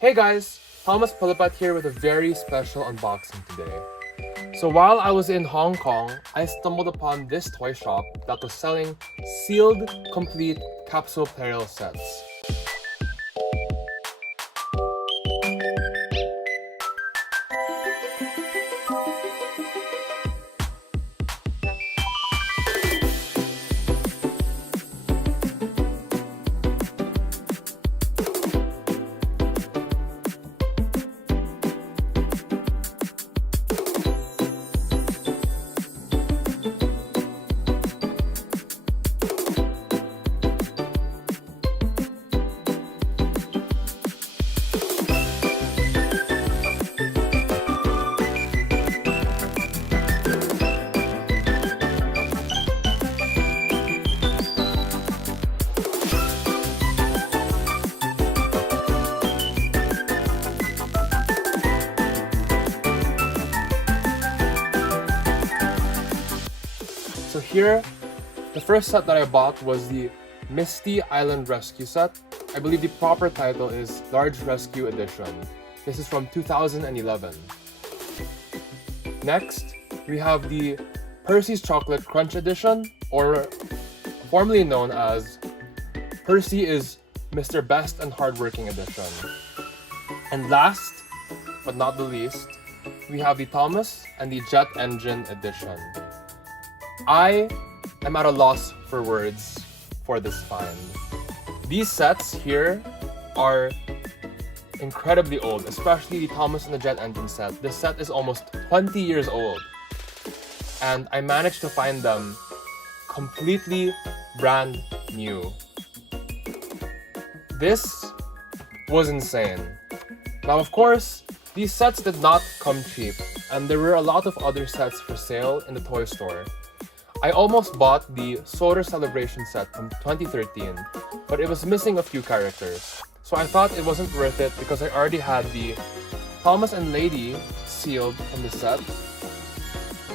Hey guys, Thomas Pulapat here with a very special unboxing today. So while I was in Hong Kong, I stumbled upon this toy shop that was selling sealed, complete Capsule Plarail sets. So here, the first set that I bought was the Misty Island Rescue set. I believe the proper title is Large Rescue Edition. This is from 2011. Next, we have the Percy's Chocolate Crunch Edition, or formerly known as Percy is Mr. Best and Hardworking Edition. And last, but not the least, we have the Thomas and the Jet Engine Edition. I am at a loss for words for this find. These sets here are incredibly old, especially the Thomas and the Jet Engine set. This set is almost 20 years old, and I managed to find them completely brand new. This was insane. Now, of course, these sets did not come cheap, and there were a lot of other sets for sale in the toy store. I almost bought the Solar Celebration set from 2013, but it was missing a few characters. So I thought it wasn't worth it because I already had the Thomas and Lady sealed from the set,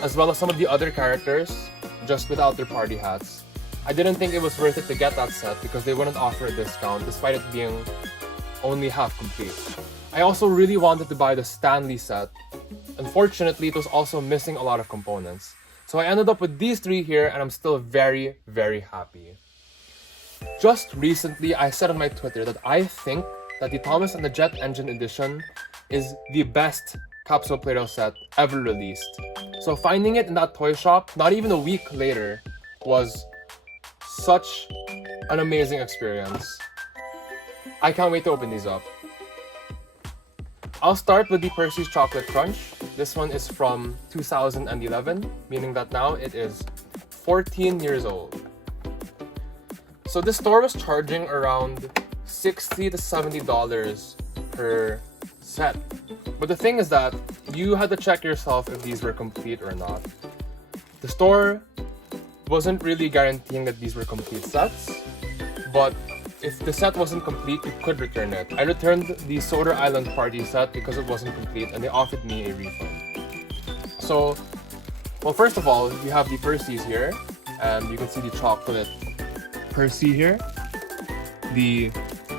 as well as some of the other characters, just without their party hats. I didn't think it was worth it to get that set because they wouldn't offer a discount despite it being only half complete. I also really wanted to buy the Stanley set. Unfortunately, it was also missing a lot of components. So I ended up with these three here, and I'm still very, very happy. Just recently, I said on my Twitter that I think that the Thomas and the Jet Engine Edition is the best Capsule Plarail set ever released. So finding it in that toy shop, not even a week later, was such an amazing experience. I can't wait to open these up. I'll start with the Percy's Chocolate Crunch. This one is from 2011, meaning that now it is 14 years old. So this store was charging around $60 to $70 per set. But the thing is that you had to check yourself if these were complete or not. The store wasn't really guaranteeing that these were complete sets, but if the set wasn't complete, you could return it. I returned the Solar Island Party set because it wasn't complete and they offered me a refund. So, well, first of all, we have the Percy's here, and you can see the chocolate Percy here, the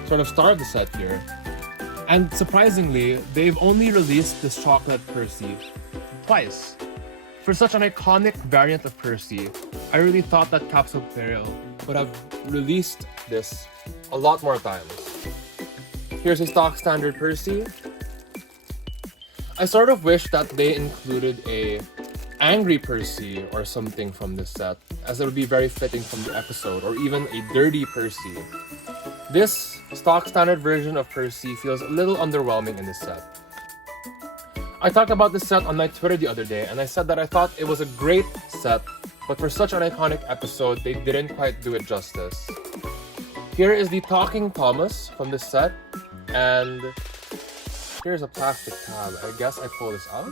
sort of star of the set here. And surprisingly, they've only released this chocolate Percy twice. For such an iconic variant of Percy, I really thought that Capsule Plarail would have released this a lot more times. Here's a stock standard Percy. I sort of wish that they included a angry Percy or something from this set, as it would be very fitting from the episode, or even a dirty Percy. This stock standard version of Percy feels a little underwhelming in this set. I talked about this set on my Twitter the other day, and I said that I thought it was a great set, but for such an iconic episode, they didn't quite do it justice. Here is the Talking Thomas from this set, and here's a plastic tab. I guess I pull this out.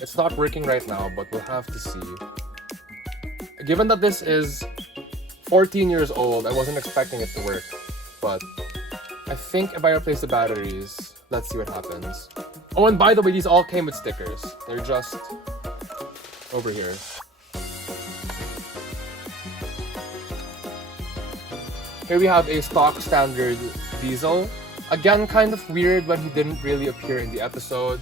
It's not working right now, but we'll have to see. Given that this is 14 years old, I wasn't expecting it to work, but I think if I replace the batteries, let's see what happens. Oh, and by the way, these all came with stickers. They're just over here. Here we have a stock standard Diesel. Again, kind of weird when he didn't really appear in the episode.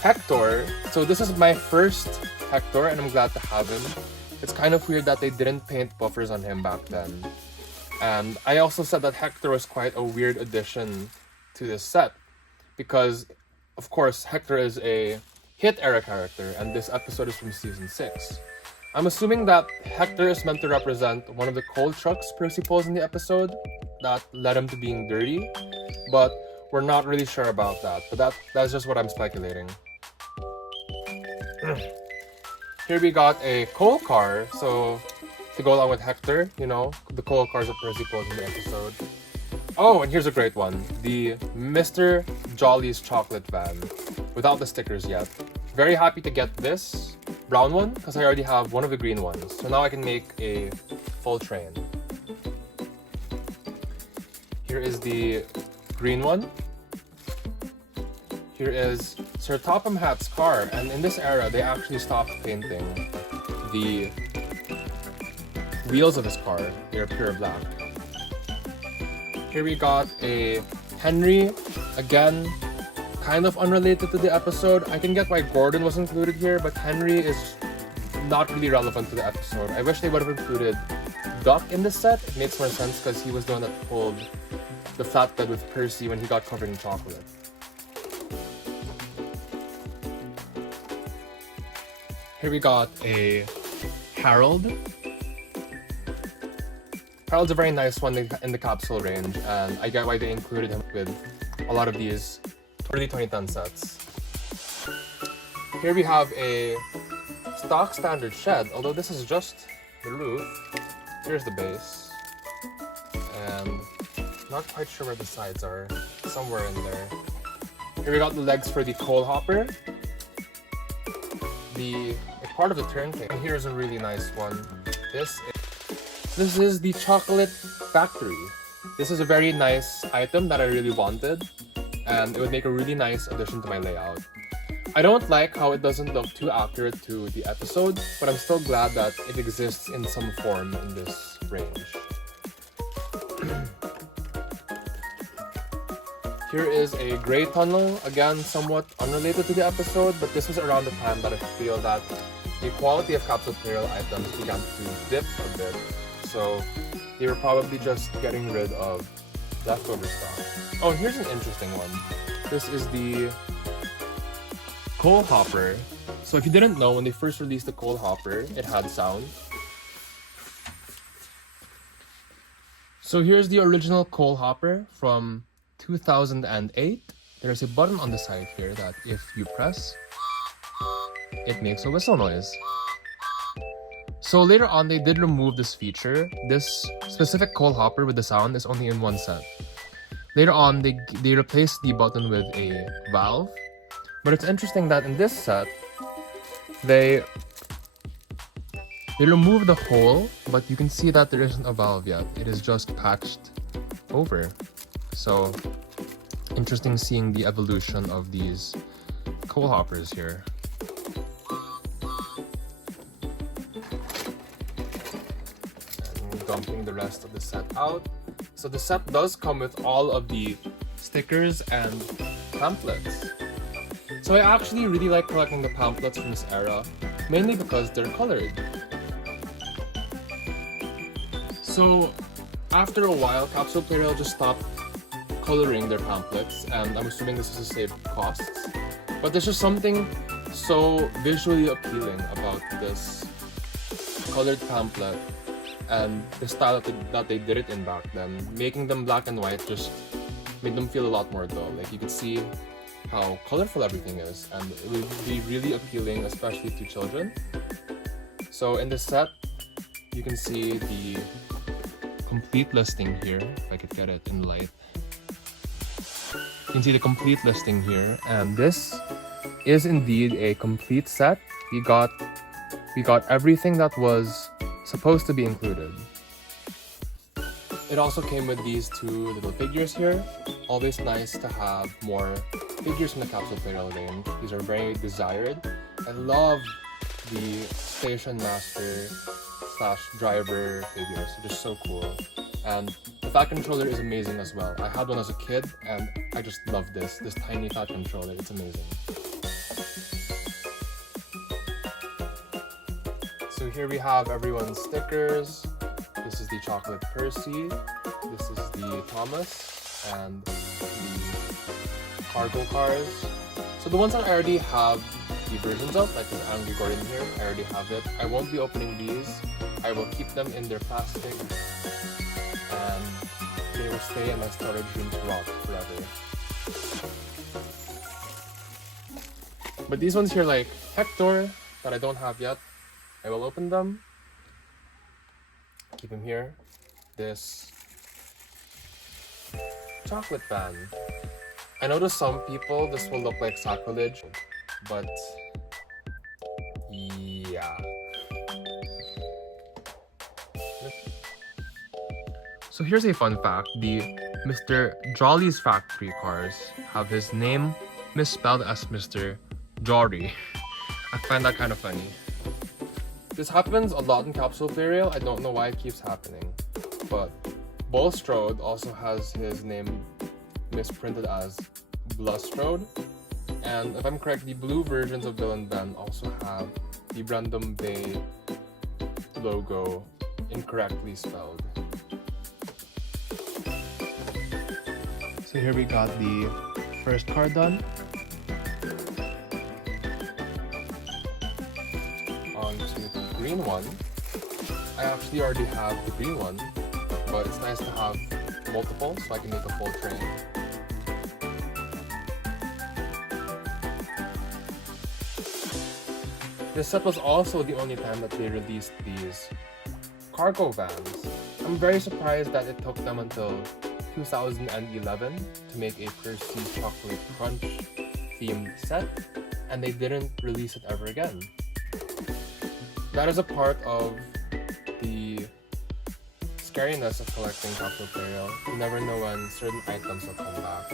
Hector. So this is my first Hector and I'm glad to have him. It's kind of weird that they didn't paint buffers on him back then. And I also said that Hector was quite a weird addition to this set. Because, of course, Hector is a hit era character and this episode is from season 6. I'm assuming that Hector is meant to represent one of the coal trucks Percy pulls in the episode that led him to being dirty, but we're not really sure about that. But that's just what I'm speculating. Here we got a coal car, so to go along with Hector, you know, the coal cars that Percy pulls in the episode. Oh, and here's a great one. The Mr. Jolly's chocolate van, without the stickers yet. Very happy to get this brown one, because I already have one of the green ones. So now I can make a full train. Here is the green one. Here is Sir Topham Hatt's car, and in this era, they actually stopped painting the wheels of his car. They're pure black. Here we got a Henry, again, kind of unrelated to the episode. I can get why Gordon was included here, but Henry is not really relevant to the episode. I wish they would have included Duck in this set. It makes more sense because he was the one that pulled the flatbed with Percy when he got covered in chocolate. Here we got a Harold. Harold's a very nice one in the Capsule range, and I get why they included him with a lot of these early 2010 sets. Here we have a stock standard shed, although this is just the roof. Here's the base. And not quite sure where the sides are. Somewhere in there. Here we got the legs for the coal hopper. A part of the turntable. And here's a really nice one. This is the chocolate factory. This is a very nice item that I really wanted, and it would make a really nice addition to my layout. I don't like how it doesn't look too accurate to the episode, but I'm still glad that it exists in some form in this range. Here is a gray tunnel, again somewhat unrelated to the episode, but this was around the time that I feel that the quality of Capsule Plarail items began to dip a bit, so they were probably just getting rid of leftover stock. Oh, and here's an interesting one. This is the coal hopper. So if you didn't know, when they first released the coal hopper, it had sound. So here's the original coal hopper from 2008. There's a button on the side here that if you press, it makes a whistle noise. So later on, they did remove this feature. This specific coal hopper with the sound is only in one set. Later on, they replaced the button with a valve. But it's interesting that in this set, they removed the hole, but you can see that there isn't a valve yet. It is just patched over. So interesting seeing the evolution of these coal hoppers here. And dumping the rest of the set out. So the set does come with all of the stickers and pamphlets. So I actually really like collecting the pamphlets from this era, mainly because they're colored. So after a while, Capsule Plarail just stopped coloring their pamphlets, and I'm assuming this is to save costs. But there's just something so visually appealing about this colored pamphlet and the style that they did it in back then. Making them black and white just made them feel a lot more dull. Like you could see how colorful everything is, and it would be really appealing, especially to children. So in this set, you can see the complete listing here, if I could get it in light. You can see the complete listing here, and this is indeed a complete set. We got everything that was supposed to be included. It also came with these two little figures here. Always nice to have more figures from the Capsule Plarail range. These are very desired. I love the station master / driver figures. They're just so cool. And the fat controller is amazing as well. I had one as a kid and I just love this tiny fat controller. It's amazing. So here we have everyone's stickers. This is the chocolate Percy. This is the Thomas and the cargo cars. So the ones that I already have the versions of, like this Angry Gordon here, I already have it. I won't be opening these. I will keep them in their plastic and they will stay in my storage room to rot forever. But these ones here, like Hector, that I don't have yet, I will open them. Keep him here. This chocolate van. I know to some people this will look like sacrilege, but yeah. So here's a fun fact. The Mr. Jolly's factory cars have his name misspelled as Mr. Jolly. I find that kind of funny. This happens a lot in Capsule Plarail. I don't know why it keeps happening. But Bulstrode also has his name misprinted as Blustrode. And if I'm correct, the blue versions of Bill and Ben also have the Brandon Bay logo incorrectly spelled. So here we got the first car done. On to the green one. I actually already have the green one, but it's nice to have multiple so I can make a full train. This set was also the only time that they released these cargo vans. I'm very surprised that it took them until 2011 to make a Percy Chocolate Crunch themed set, and they didn't release it ever again. That is a part of the scariness of collecting Capsule Plarail. You never know when certain items will come back.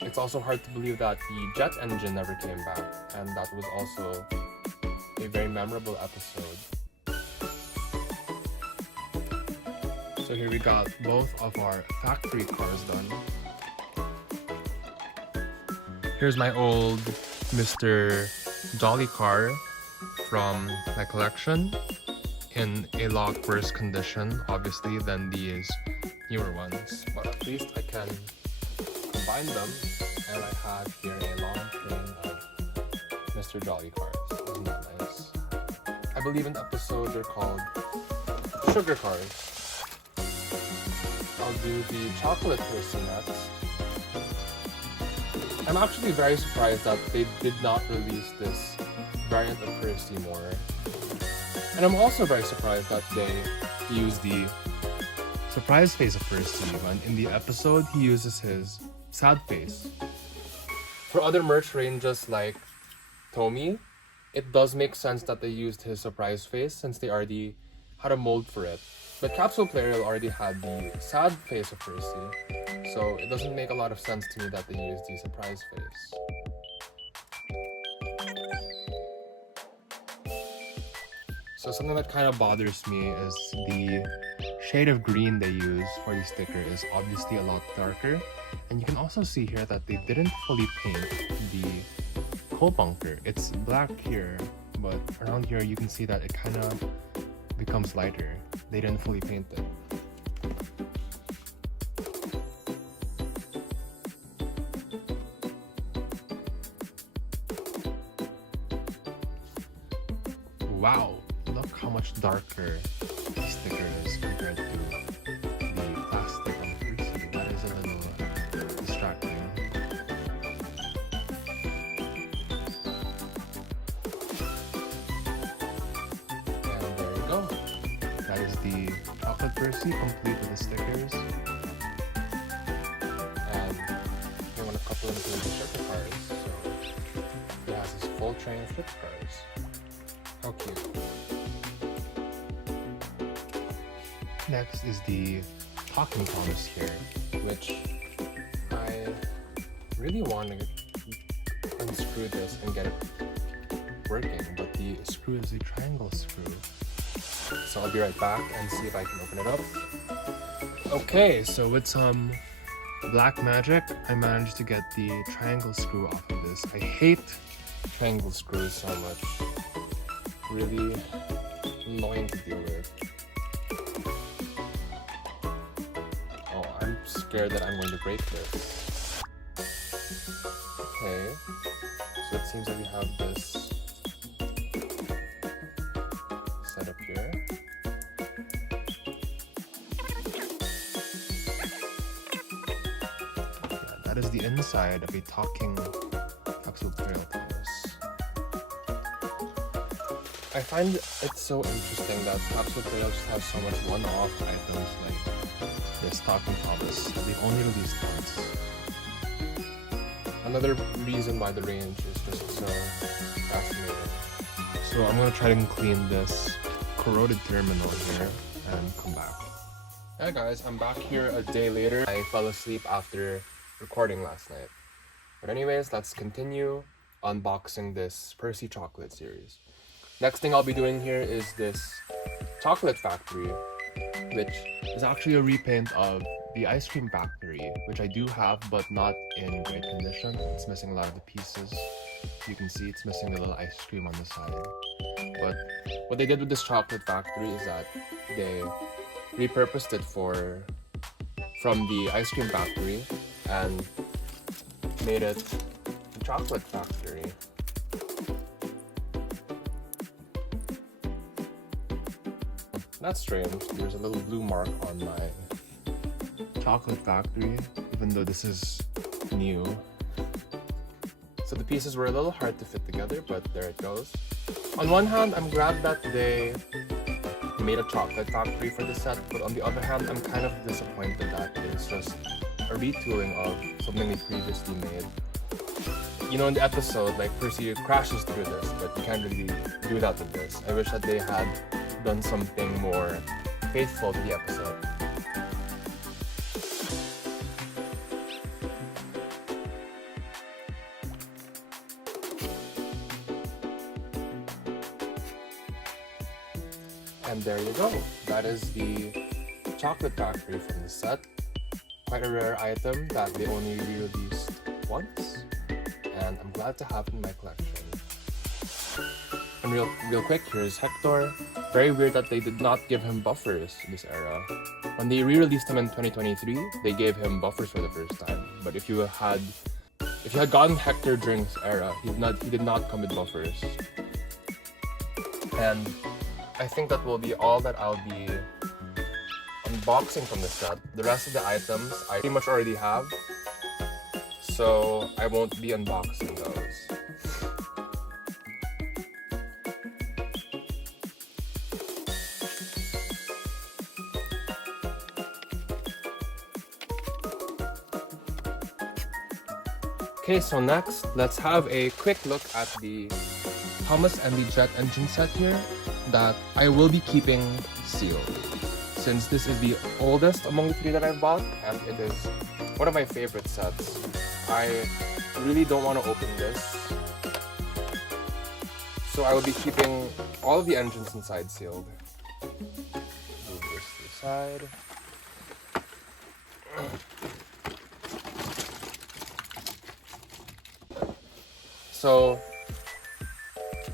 It's also hard to believe that the jet engine never came back, and that was also a very memorable episode. So here we got both of our factory cars done. Here's my old Mr. Jolly car from my collection in a lot worse condition, obviously, than these newer ones. But at least I can combine them, and I have here a long train of Mr. Jolly cars. Isn't that nice? I believe in the episode they're called Sugar Cars. I'll do the chocolate Percy next. I'm actually very surprised that they did not release this variant of Percy more. And I'm also very surprised that they used the surprise face of Percy when in the episode he uses his sad face. For other merch ranges like Tomy, it does make sense that they used his surprise face since they already had a mold for it. But Capsule Plarail already had the sad face of Percy, so it doesn't make a lot of sense to me that they used the surprise face. So something that kind of bothers me is the shade of green they use for the sticker is obviously a lot darker. And you can also see here that they didn't fully paint the coal bunker. It's black here, but around here you can see that it kind of becomes lighter. They didn't fully paint it. Wow, look how much darker the sticker is compared to the plastic on the Percy. That is a little distracting. And there you go. That is the chocolate Percy complete with the stickers. And I want to couple into the circuit cars, so it has this full train of flip cars. How cute. Next is the talking Thomas here, which I really want to unscrew this and get it working, but the screw is a triangle screw. So I'll be right back and see if I can open it up. Okay, so with some black magic, I managed to get the triangle screw off of this. I hate triangle screws so much. Really annoying to deal with. Oh, I'm scared that I'm going to break this. Okay, so it seems that we have this set up here. That is the inside of a talking capsule Plarail Thomas. I find it so interesting that capsule Plarail just have so much one-off items like this talking Thomas that they've only released once. Another reason why the range is just so fascinating. So I'm gonna try to clean this corroded terminal here and come back. Hey guys, I'm back here a day later. I fell asleep after recording last night. But anyways, let's continue unboxing this Percy chocolate series. Next thing I'll be doing here is this chocolate factory, which is actually a repaint of the ice cream factory, which I do have but not in great condition. It's missing a lot of the pieces. You can see it's missing a little ice cream on the side. But what they did with this chocolate factory is that they repurposed it from the ice cream factory and made it a chocolate factory. That's strange. There's a little blue mark on my chocolate factory, even though this is new. So the pieces were a little hard to fit together, but there it goes. On one hand, I'm glad that they made a chocolate factory for the set, but on the other hand, I'm kind of disappointed that it's just a retooling of something we previously made. You know, in the episode, like, Percy crashes through this, but you can't really do that with this. I wish that they had done something more faithful to the episode. And there you go. That is the chocolate factory from the set. Quite a rare item that they only re-released once, and I'm glad to have it in my collection. And real quick, here's Hector. Very weird that they did not give him buffers in this era. When they re-released him in 2023, they gave him buffers for the first time. But if you had gotten Hector during this era, he did not come with buffers. And I think that will be all that I'll be unboxing from the set. The rest of the items I pretty much already have, so I won't be unboxing those. Okay, so next, let's have a quick look at the Thomas and the jet engine set here that I will be keeping sealed, since this is the oldest among the three that I've bought, and it is one of my favorite sets. I really don't want to open this, so I will be keeping all of the engines inside sealed. Move this to the side. So,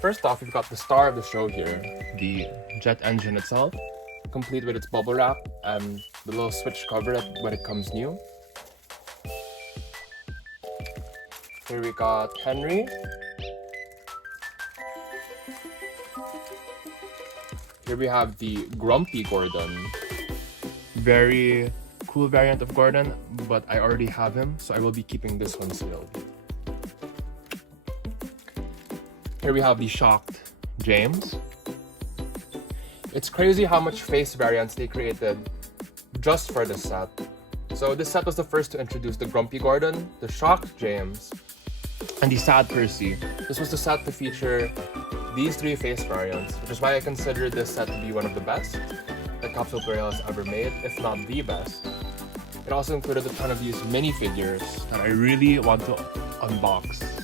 first off, we've got the star of the show here, the jet engine itself, complete with its bubble wrap and the little switch cover when it comes new. Here we got Henry. Here we have the Grumpy Gordon. Very cool variant of Gordon, but I already have him, so I will be keeping this one sealed. Here we have the shocked James. It's crazy how much face variants they created just for this set. So this set was the first to introduce the Grumpy Gordon, the shocked James, and the sad Percy. This was the set to feature these three face variants, which is why I consider this set to be one of the best that Capsule Plarail has ever made, if not the best. It also included a ton of these minifigures that I really want to unbox.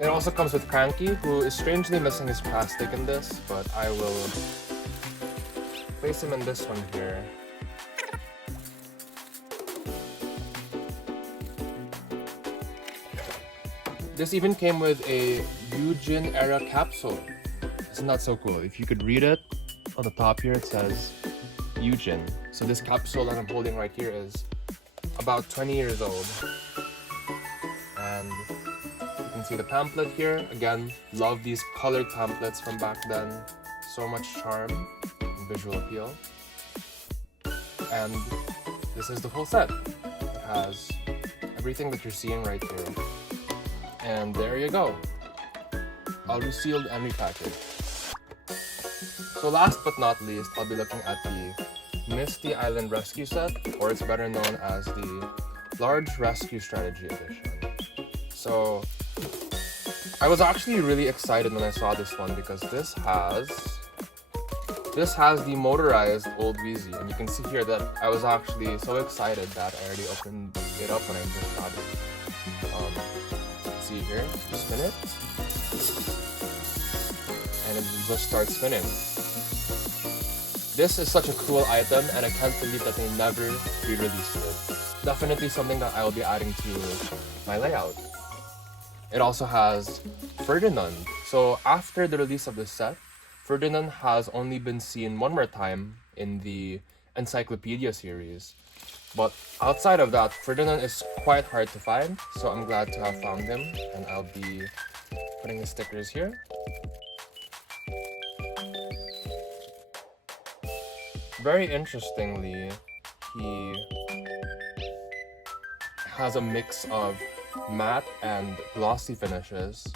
It also comes with Cranky, who is strangely missing his plastic in this, but I will place him in this one here. This even came with a Eugene era capsule. Isn't that so cool? If you could read it, on the top here it says Eugene. So this capsule that I'm holding right here is about 20 years old. And you can see the pamphlet here. Again, love these colored pamphlets from back then. So much charm and visual appeal. And this is the full set. It has everything that you're seeing right here. And there you go. All resealed and repackaged. So last but not least, I'll be looking at the Misty Island Rescue Set, or it's better known as the Large Rescue Strategy Edition. So I was actually really excited when I saw this one because this has the motorized Old Wheezy, and you can see here that I was actually so excited that I already opened it up when I first got it. See here, you spin it, and it just starts spinning. This is such a cool item, and I can't believe that they never re-released it. Definitely something that I'll be adding to my layout. It also has Ferdinand. So after the release of this set, Ferdinand has only been seen one more time in the Encyclopedia series. But outside of that, Ferdinand is quite hard to find, so I'm glad to have found him, and I'll be putting his stickers here. Very interestingly, he has a mix of matte and glossy finishes,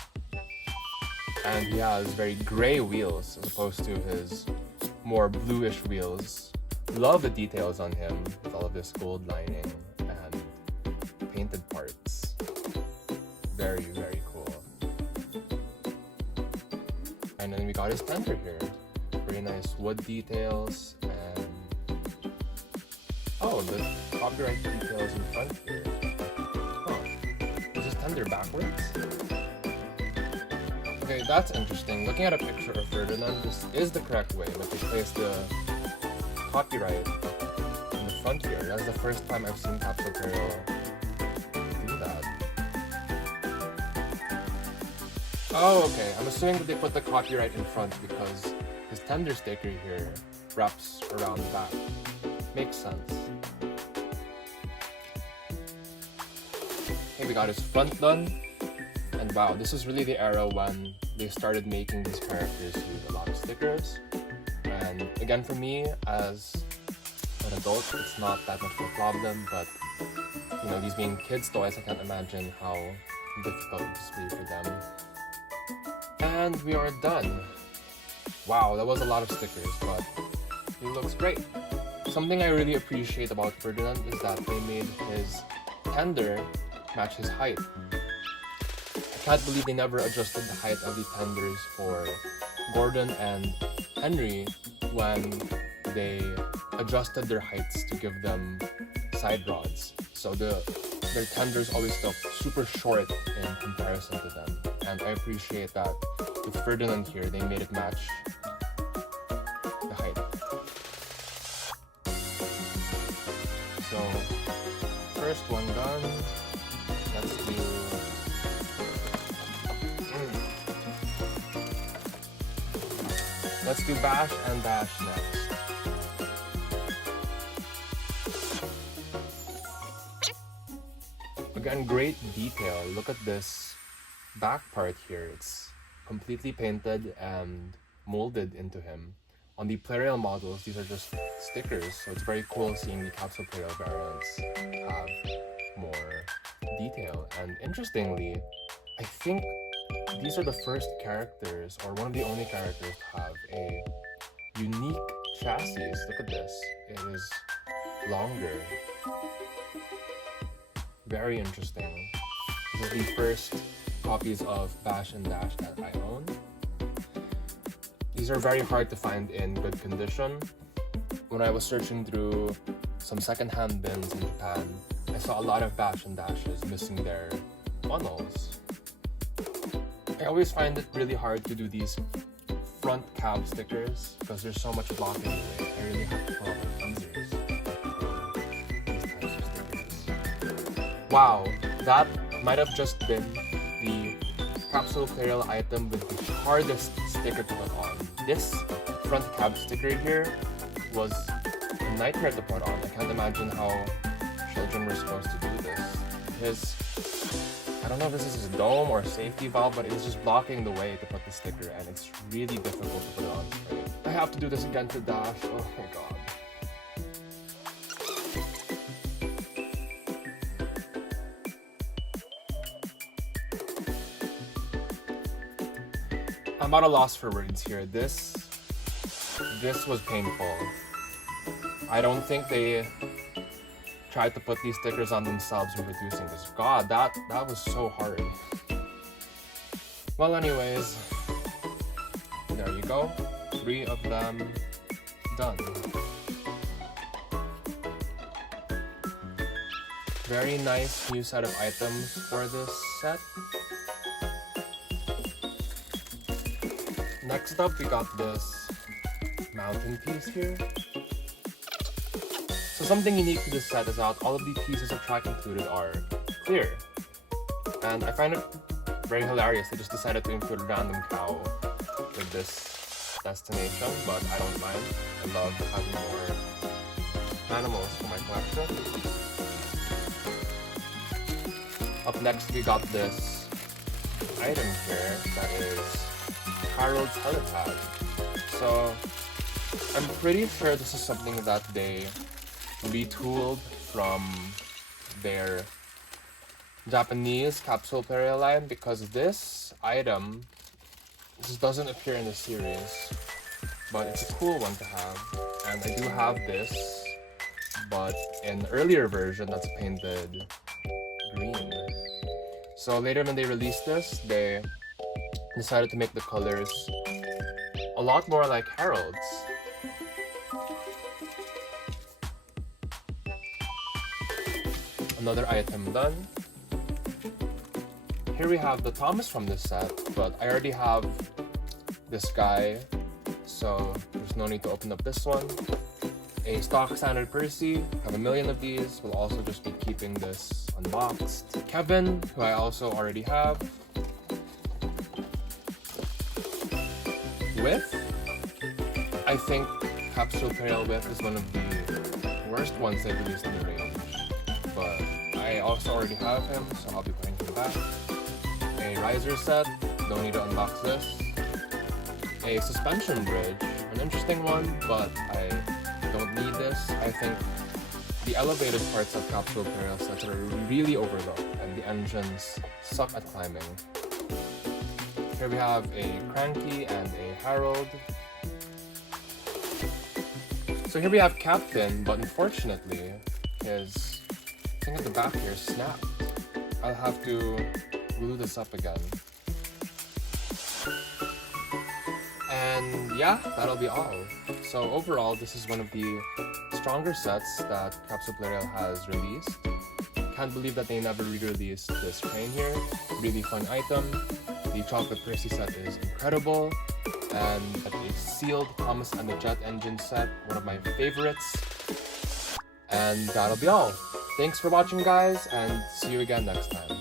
and he has very gray wheels as opposed to his more bluish wheels. Love the details on him with all of this gold lining and painted parts. Very, very cool. And then we got his tender here. Very nice wood details and oh, the copyright details in front here. Huh. Is his tender backwards? Okay, that's interesting. Looking at a picture of Ferdinand, this is the correct way, but they placed the copyright in the front here. That's the first time I've seen Capsule Peril do that. Oh, okay. I'm assuming that they put the copyright in front because his tender sticker here wraps around the back. Makes sense. Okay, we got his front done. And wow, this is really the era when they started making these characters use a lot of stickers. And again, for me, as an adult, it's not that much of a problem, but you know, these being kids' toys, I can't imagine how difficult this will be for them. And we are done. Wow, that was a lot of stickers, but he looks great. Something I really appreciate about Ferdinand is that they made his tender match his height. I can't believe they never adjusted the height of the tenders for Gordon and Henry when they adjusted their heights to give them side rods. So their tenders always look super short in comparison to them. And I appreciate that with Ferdinand here, they made it match the height. So, first one done. Let's do Bash and Dash next. Again, great detail. Look at this back part here. It's completely painted and molded into him. On the Plarail models, these are just stickers, so it's very cool seeing the Capsule Plarail variants have more detail. And interestingly, I think these are the first characters, or one of the only characters, to have a unique chassis. Look at this. It is longer. Very interesting. This is the first copies of Bash and Dash that I own. These are very hard to find in good condition. When I was searching through some secondhand bins in Japan, I saw a lot of Bash and Dashes missing their funnels. I always find it really hard to do these front cab stickers because there's so much blocking in the way. I really Wow, that might have just been the Capsule Plarail item with the hardest sticker to put on. This front cab sticker here was a nightmare to put on. I can't imagine how children were supposed to do this. I don't know if this is his dome or safety valve, but it was just blocking the way to put the sticker, and it's really difficult to put it on straight. I have to do this again to Dash. Oh my god. I'm at a loss for words here. This was painful. I don't think they tried to put these stickers on themselves when producing this. God, that was so hard. Well, anyways, there you go. 3 of them done. Very nice new set of items for this set. Next up, we got this mountain piece here. So something unique to this set is that all of the pieces of track included are clear. And I find it very hilarious they just decided to include a random cow with this destination, but I don't mind. I love having more animals for my collection. Up next, we got this item here that is Harold's helipad. So I'm pretty sure this is something that they retooled from their Japanese Capsule Percy line, because this item just doesn't appear in the series, but it's a cool one to have. And I do have this, but in the earlier version that's painted green. So later when they released this, they decided to make the colors a lot more like Harold's. Another item done. Here we have the Thomas from this set, but I already have this guy, so there's no need to open up this one. A stock standard Percy, have a million of these. We'll also just be keeping this unboxed. Kevin, who I also already have. With, I think Capsule Percy with is one of the worst ones they've released in the range, but I also already have him, so I'll be putting him back. A riser set, don't need to unbox this. A suspension bridge, an interesting one, but I don't need this. I think the elevated parts of Capsule Percy sets are really overlooked, and the engines suck at climbing. Here we have a Cranky and a Harold. So here we have Captain, but unfortunately, his thing at the back here snapped. I'll have to glue this up again. And yeah, that'll be all. So overall, this is one of the stronger sets that Capsule Plarail has released. Can't believe that they never re-released this train here. Really fun item. The Chocolate Percy set is incredible, and a sealed Thomas and the Jet engine set, one of my favorites. And that'll be all. Thanks for watching, guys, and see you again next time.